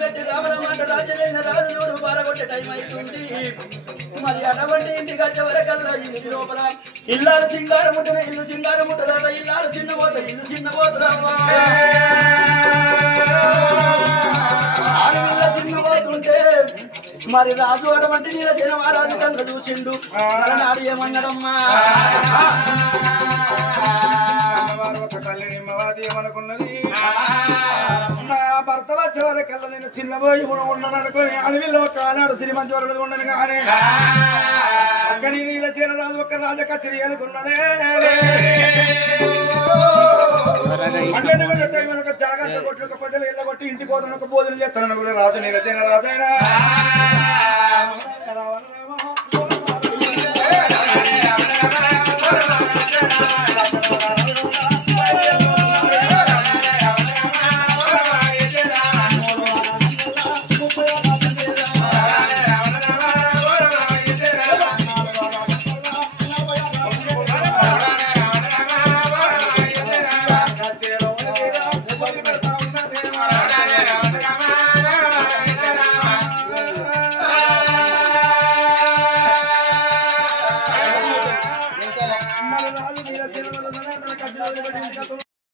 పెట్టి రామరామంట రాజులైన రాజులు బారగొట్టే టైం అవుతుంది మరి అటువంటి ఇంటికి వచ్చే వరకల్లా ఇంటి లోపల ఇల్లాలు సింగారం ఉంటున్నా ఇల్లు సింగారం ఉంటుందా ఇల్లాలు చిన్నపోత ఇల్లు చిన్నపోతురావా ఆడపిల్ల చిన్నపోతుంటే మరి రాజు అటువంటి నీళ్ళ చిన్నవారాజు కన్నా చూసిండు నాడు ఏమన్నాడమ్మా ఒక తల్లి నిమ్మవాది ఏమనుకున్నది నా భర్త వచ్చే వరకల్లా నేను చిన్నపోయి ఉన్నాను అనుకుని అడవిలో కానాడు శ్రీమంతి వరదు ఉండను కానీ అక్కడి నీళ్ళ చీర రాజు ఒక్క రాజక్క తిరిగి అనుకున్నానే అంటే జాగ్రత్త కొట్టి ఒక పొద్దులు ఇళ్ళ కొట్టి ఇంటికి పోతున్న ఒక భోజనం చేస్తాను రాజు నీళ్ళ చీర రాజైనా